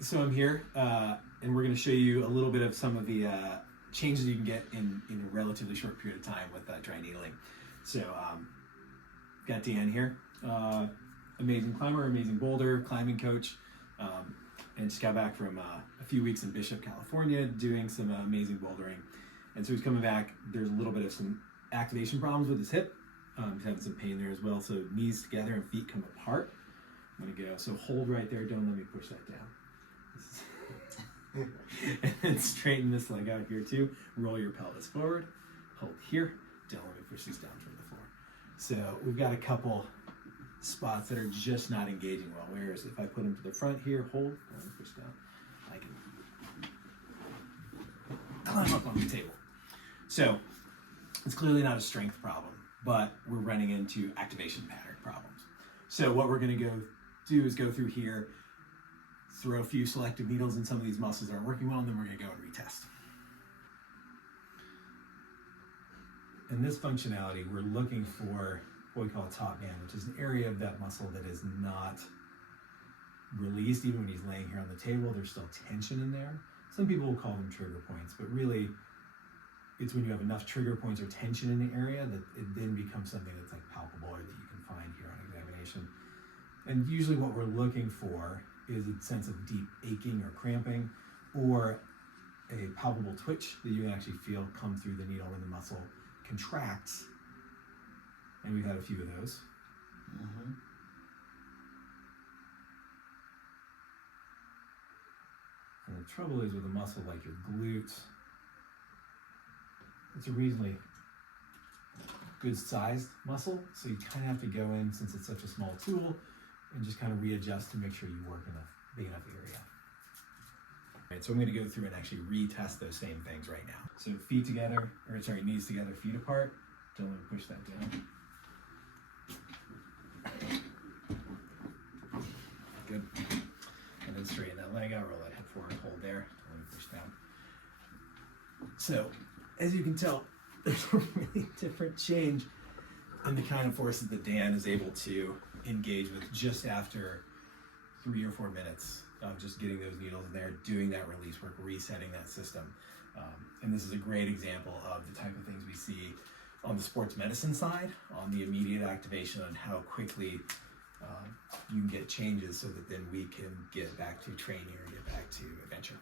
So I'm here, and we're going to show you a little bit of some of the changes you can get in a relatively short period of time with dry needling. So got Dan here, amazing climber, amazing boulder, climbing coach, and just got back from a few weeks in Bishop, California, doing some amazing bouldering. And so he's coming back. There's a little bit of some activation problems with his hip. He's having some pain there as well. So knees together and feet come apart. I'm gonna go. So hold right there. Don't let me push that down. And then straighten this leg out here too. Roll your pelvis forward. Hold here. Don't let me push these down from the floor. So we've got a couple spots that are just not engaging well. Whereas if I put them to the front here, hold, don't let me push down. I can climb up on the table. So it's clearly not a strength problem, but we're running into activation pattern problems. So what we're going to go do is go through here, throw a few selective needles in some of these muscles that aren't working well, and then we're going to go and retest. In this functionality, we're looking for what we call a top band, which is an area of that muscle that is not released. Even when he's laying here on the table, there's still tension in there. Some people will call them trigger points, but really it's when you have enough trigger points or tension in the area that it then becomes something that's like palpable or that you can find here on examination. And usually what we're looking for is a sense of deep aching or cramping, or a palpable twitch that you can actually feel come through the needle when the muscle contracts. And we've had a few of those. Mm-hmm. And the trouble is with a muscle like your glutes, it's a reasonably good sized muscle, so you kind of have to go in, since it's such a small tool, and just kind of readjust to make sure you work in a big enough area. All right, so I'm going to go through and actually retest those same things right now. So feet together, or sorry, knees together, feet apart. Don't let me push that down. Good. And then straighten that leg out, roll that hip forward, hold there. Don't let me push down. So, as you can tell, there's a really different change in the kind of forces that Dan is able to engage with just after 3 or 4 minutes of just getting those needles in there, doing that release work, resetting that system. And this is a great example of the type of things we see on the sports medicine side, on the immediate activation, on how quickly you can get changes so that then we can get back to training or get back to adventure.